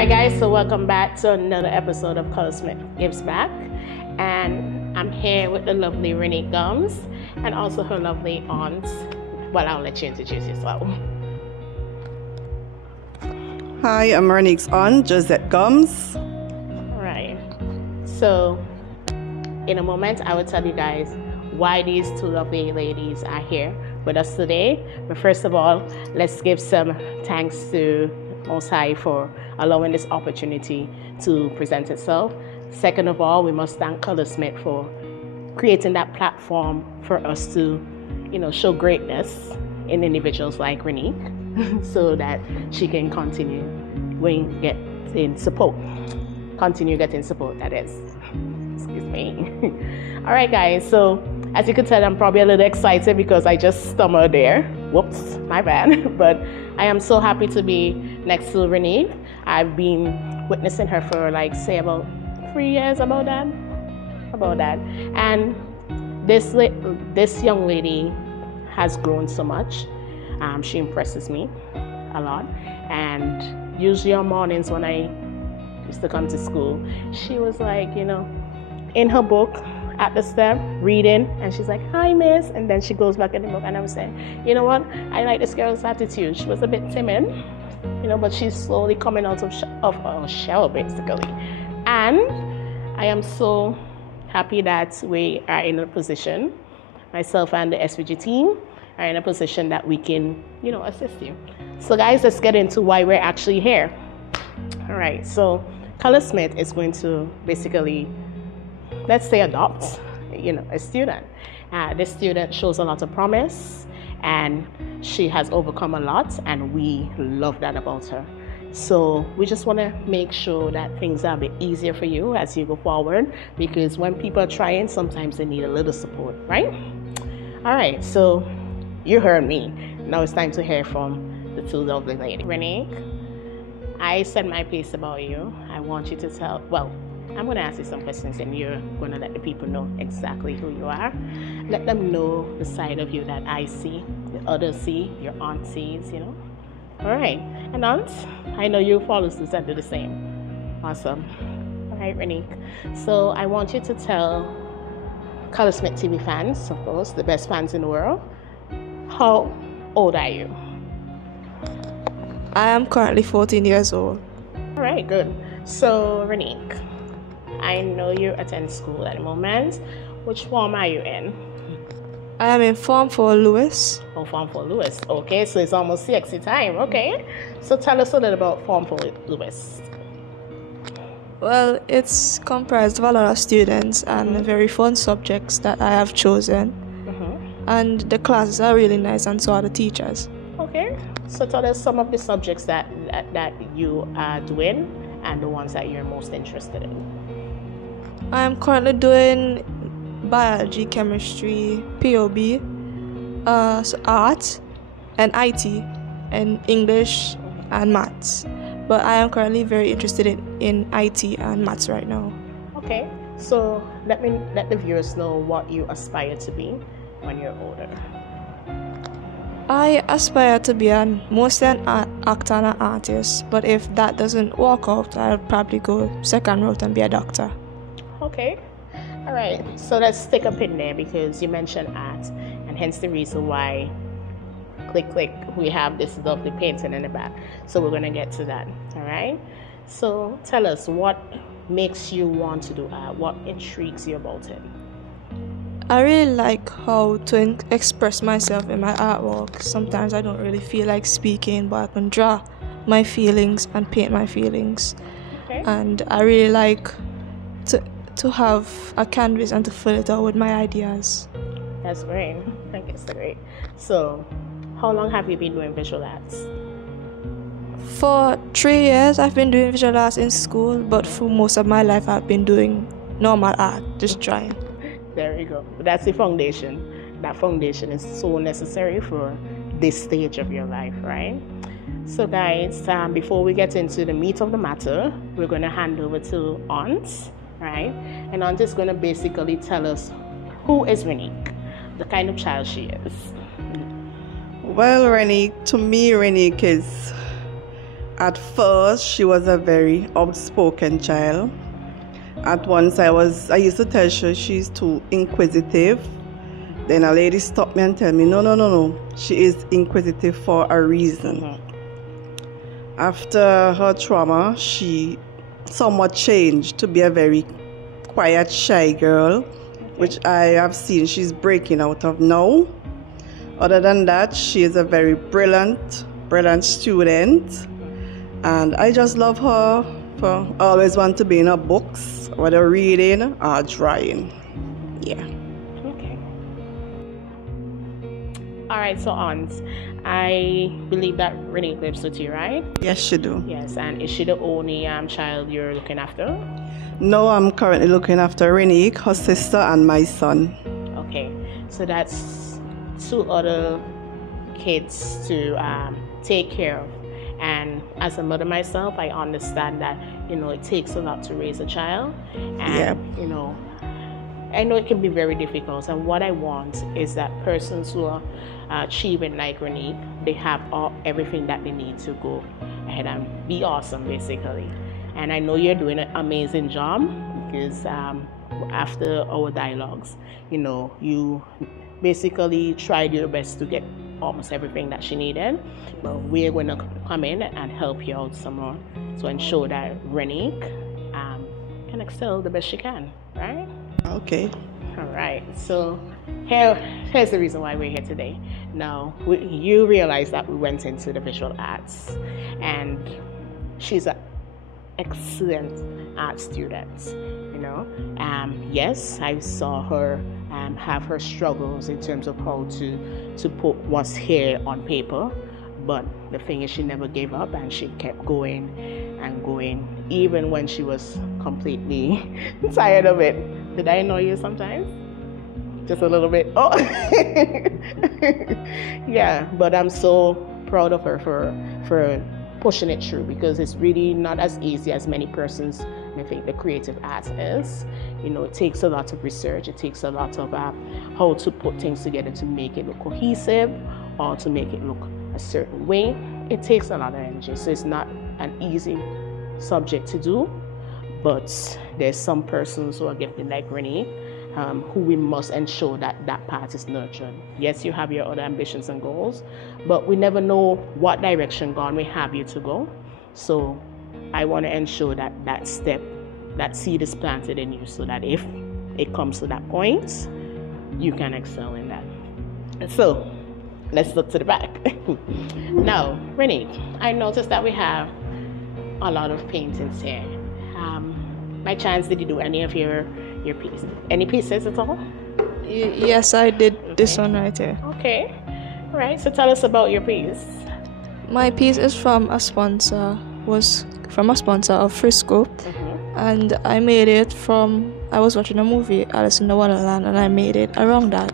Alright guys, so welcome back to another episode of Colaz Smith Gives Back. And I'm here with the lovely Renee Gums and also her lovely aunt. Well, I'll let you introduce yourself. Hi, I'm Renee's aunt, Josette Gums. Alright, so in a moment I will tell you guys why these two lovely ladies are here with us today. But first of all, let's give some thanks to Most High for allowing this opportunity to present itself. Second of all, we must thank Colaz Smith for creating that platform for us to, show greatness in individuals like Renee, so that she can continue getting support. That is. Excuse me. All right, guys. So as you can tell, I'm probably a little excited because I just stumbled there. Whoops, my bad. But I am so happy to be next to Renee. I've been witnessing her for about 3 years about that. And this young lady has grown so much. She impresses me a lot. And usually on mornings when I used to come to school, she was in her book at the step reading, and she's like, "Hi, miss," and then she goes back in the book. And I was saying, you know what, I like this girl's attitude. She was a bit timid, but she's slowly coming out of her shell, basically. And I am so happy that we are in a position, myself and the SVG team are in a position that we can, assist you. So guys, let's get into why we're actually here. All right, so Colaz Smith is going to basically, let's say, adopt, a student. This student shows a lot of promise, and she has overcome a lot, and we love that about her. So we just want to make sure that things are a bit easier for you as you go forward, because when people are trying, sometimes they need a little support, right? All right, so you heard me. Now it's time to hear from the two lovely ladies. Renee, I said my piece about you. I want you to I'm going to ask you some questions, and you're going to let the people know exactly who you are. Let them know the side of you that I see, the others see, your aunt sees, All right. And aunt, I know you follow suit and do the same. Awesome. All right, Renee. So I want you to tell Colaz Smith TV fans, of course, the best fans in the world, how old are you? I am currently 14 years old. All right, good. So, Renee, I know you attend school at the moment. Which form are you in? I am in Form 4 Lewis. Oh, Form 4 Lewis. Okay, so it's almost CXC time. Okay. So tell us a little about Form 4 Lewis. Well, it's comprised of a lot of students and very fun subjects that I have chosen. And the classes are really nice, and so are the teachers. Okay. So tell us some of the subjects that you are doing and the ones that you're most interested in. I'm currently doing biology, chemistry, POB, art, and IT, and English and maths. But I am currently very interested in IT and maths right now. Okay, so let the viewers know what you aspire to be when you're older. I aspire to be mostly an actor and an artist, but if that doesn't work out, I'll probably go second route and be a doctor. Okay. All right. So let's stick a pin there because you mentioned art, and hence the reason why click we have this lovely painting in the back. So we're going to get to that. All right. So tell us, what makes you want to do art? What intrigues you about it? I really like how to express myself in my artwork. Sometimes I don't really feel like speaking, but I can draw my feelings and paint my feelings. Okay. And I really like to have a canvas and to fill it out with my ideas. That's great. I think it's great. So, how long have you been doing visual arts? For 3 years, I've been doing visual arts in school, but for most of my life, I've been doing normal art, just drawing. There you go. That's the foundation. That foundation is so necessary for this stage of your life, right? So guys, before we get into the meat of the matter, we're going to hand over to Aunt, right? And Aunt is going to basically tell us who is Renee, the kind of child she is. Well, Renee, to me, Renee is At first, she was a very outspoken child. At once, I used to tell her she's too inquisitive. Then a lady stopped me and tell me, no. She is inquisitive for a reason. After her trauma, she somewhat changed to be a very quiet, shy girl, which I have seen she's breaking out of now. Other than that, she is a very brilliant student. And I just love her. I always want to be in her books, whether reading or drawing. Yeah. Okay. All right, so Aunt, I believe that Renee lives with you, right? Yes, she do. Yes, and is she the only child you're looking after? No, I'm currently looking after Renee, her sister, and my son. Okay, so that's 2 other kids to take care of. And as a mother myself, I understand that, it takes a lot to raise a child. And, I know it can be very difficult. And what I want is that persons who are achieving like Renee, they have everything that they need to go ahead and be awesome, basically. And I know you're doing an amazing job because after our dialogues, you basically tried your best to get almost everything that she needed, but we're going to come in and help you out some more to ensure that Renee can excel the best she can, right? Okay. All right, so here's the reason why we're here today. Now, you realize that we went into the visual arts, and she's an excellent art student. Yes, I saw her have her struggles in terms of how to put what's here on paper, but the thing is she never gave up and she kept going and going, even when she was completely tired of it. Did I annoy you sometimes? Just a little bit? Oh. Yeah, but I'm so proud of her for pushing it through, because it's really not as easy as many persons may think the creative arts is. It takes a lot of research. It takes a lot of how to put things together to make it look cohesive or to make it look a certain way. It takes a lot of energy, so it's not an easy subject to do. But there's some persons who are gifted like Renee, who we must ensure that part is nurtured. Yes, you have your other ambitions and goals, but we never know what direction God may have you to go. So I want to ensure that seed is planted in you, so that if it comes to that point, you can excel in that. So let's look to the back. Now, Renee, I noticed that we have a lot of paintings here. By chance, did you do any of your pieces? Any pieces at all? Yes, I did this one right here. Okay. All right. So tell us about your piece. My piece is from a sponsor of Frisco, and I made it from. I was watching a movie, Alice in the Wonderland, and I made it around that.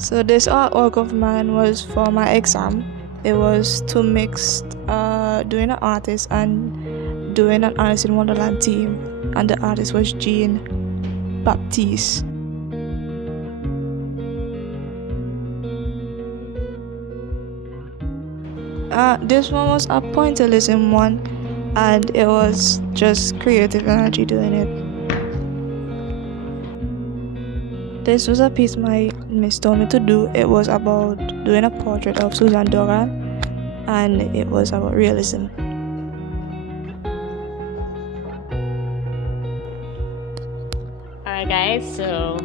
So this artwork of mine was for my exam. It was to mix doing an artist and doing an Alice in Wonderland theme, and the artist was Jean Baptiste. This one was a pointillism one, and it was just creative energy doing it. This was a piece my miss told me to do. It was about doing a portrait of Susan Doran, and it was about realism. Alright guys, so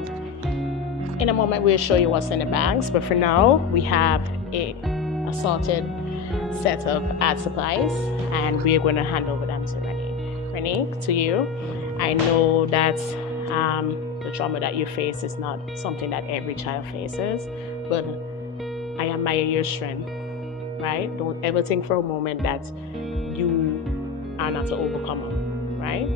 in a moment we'll show you what's in the bags, but for now we have a assorted set of art supplies, and we're going to hand over them to Renee. Renee, to you. I know that the trauma that you face is not something that every child faces, but I admire your strength, right? Don't ever think for a moment that you are not an overcomer, right?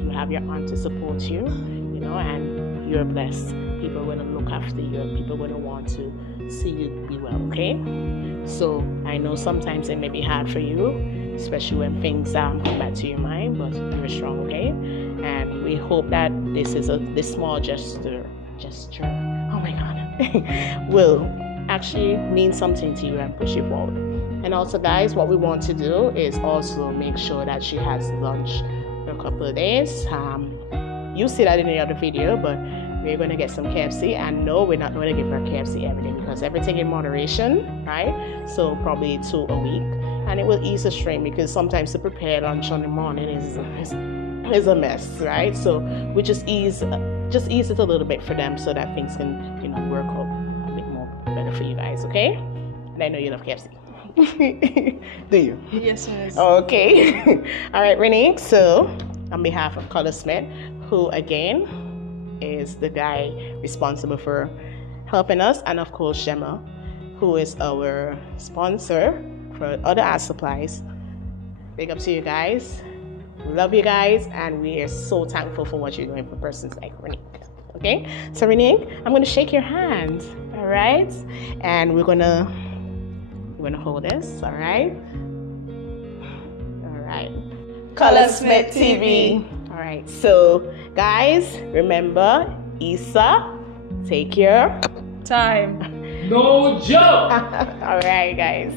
You have your aunt to support you, and you're blessed. People are going to look after you, and people are going to want to see you be well, okay? So I know sometimes it may be hard for you, especially when things come back to your mind, but you're strong, okay? And we hope that this small gesture, oh my God, will actually mean something to you and push you forward. And also, guys, what we want to do is also make sure that she has lunch for a couple of days. You see that in the other video, but we're going to get some KFC. And no, we're not going to give her KFC every day, because everything in moderation, right? So probably 2 a week. And it will ease the strain, because sometimes to prepare lunch on the morning is a mess, right? So we just ease it a little bit for them, so that things can, work out a bit more better for you guys, okay? And I know you love KFC. Do you? Yes, miss. Okay. All right, Renee. So on behalf of Colaz Smith, who again is the guy responsible for helping us, and of course Shema, who is our sponsor for other art supplies. Big up to you guys. We love you guys, and we are so thankful for what you're doing for persons like Renee. Okay, so Renee, I'm going to shake your hand, all right? And we're gonna hold this, all right? All right. Colaz Smith TV. All right, so guys, remember, Issa, take your Time. No joke! all right, guys.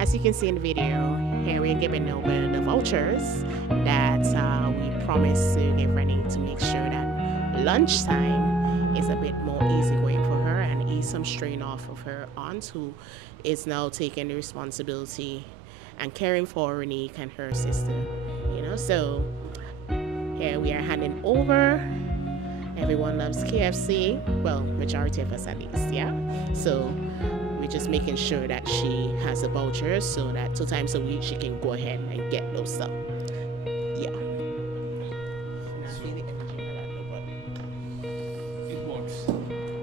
As you can see in the video, here we're giving over the vouchers that we promised to give Renee to make sure that lunchtime is a bit more easygoing for her and ease some strain off of her aunt, who is now taking the responsibility and caring for Renee and her sister. So here we are handing over. Everyone loves KFC. Well, majority of us at least, yeah. So we're just making sure that she has a voucher so that 2 times a week she can go ahead and get those stuff. Yeah. It works.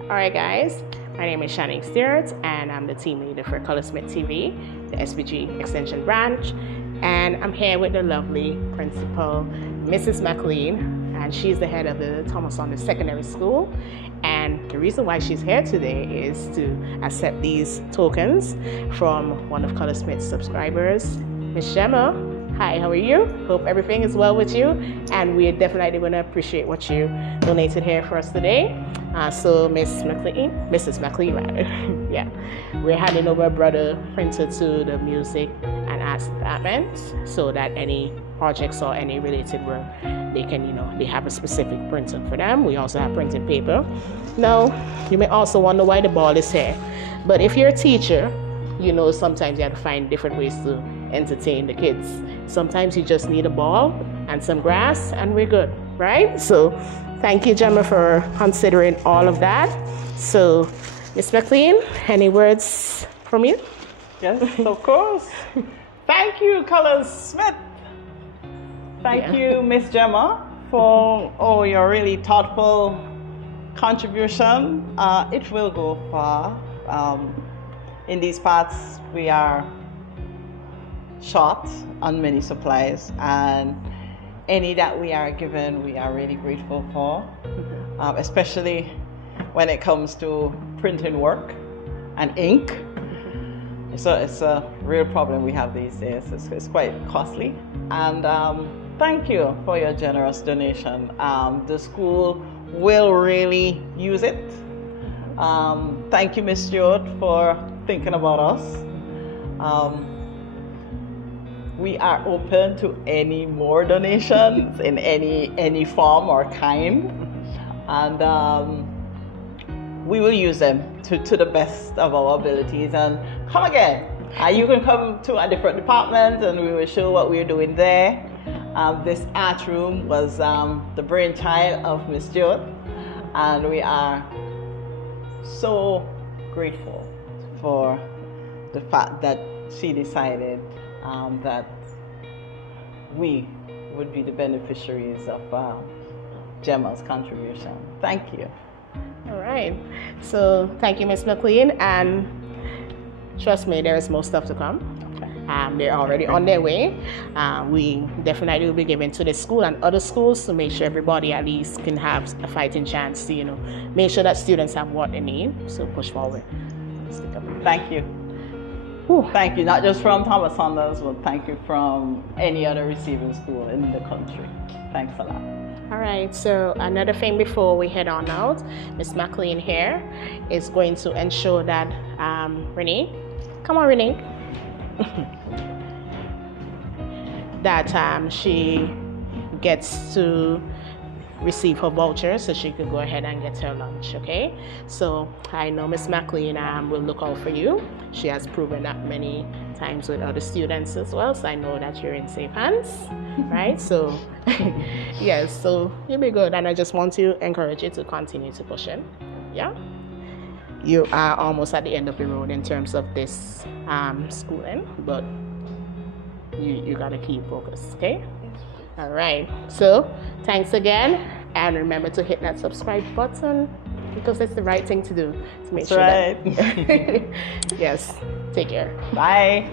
Alright guys, my name is Shannon Stewart and I'm the team leader for Colaz Smith TV, the SVG Extension Branch. And I'm here with the lovely principal, Mrs. McLean, and she's the head of the Thomas Saunders Secondary School. And the reason why she's here today is to accept these tokens from one of Colaz Smith's subscribers, Miss Gemma. Hi, how are you? Hope everything is well with you. And we're definitely going to appreciate what you donated here for us today. So Mrs. McLean, rather. Yeah, we're handing over a brother printer to the music and arts department so that any projects or any related work, they can, they have a specific printer for them. We also have printing paper. Now, you may also wonder why the ball is here. But if you're a teacher, sometimes you have to find different ways to entertain the kids. Sometimes you just need a ball and some grass and we're good, right? So thank you, Gemma, for considering all of that. So, Ms. McLean, any words from you? Yes, of course. Thank you, Colaz Smith. Thank you, Miss Gemma, for your really thoughtful contribution, it will go far. In these parts, we are short on many supplies, and any that we are given, we are really grateful for, especially when it comes to printing work and ink. So it's a real problem we have these days. It's quite costly. And thank you for your generous donation. The school will really use it. Thank you, Ms. Stewart, for thinking about us. We are open to any more donations in any form or kind, and we will use them to the best of our abilities. And come again. You can come to a different department, and we will show what we're doing there. This art room was the brainchild of Ms. Stewart, and we are so grateful for the fact that she decided that we would be the beneficiaries of Gemma's contribution. Thank you. All right. So thank you, Ms. McLean, and trust me, there is more stuff to come. They're already on their way. We definitely will be giving to the school and other schools to make sure everybody at least can have a fighting chance to, make sure that students have what they need. So push forward. Thank you. Whew. Thank you, not just from Thomas Sanders, but thank you from any other receiving school in the country. Thanks a lot. All right, so another thing before we head on out, Ms. McLean here is going to ensure that Renee, come on Renee, that she gets to receive her voucher so she could go ahead and get her lunch, okay? So I know Ms. McLean will look out for you. She has proven that many times with other students as well, so I know that you're in safe hands, right? So yes, so you'll be good, and I just want to encourage you to continue to push in. Yeah, you are almost at the end of the road in terms of this schooling, but you gotta keep focused, okay? All right, so thanks again, and remember to hit that subscribe button because it's the right thing to do to make sure that yes, take care. Bye.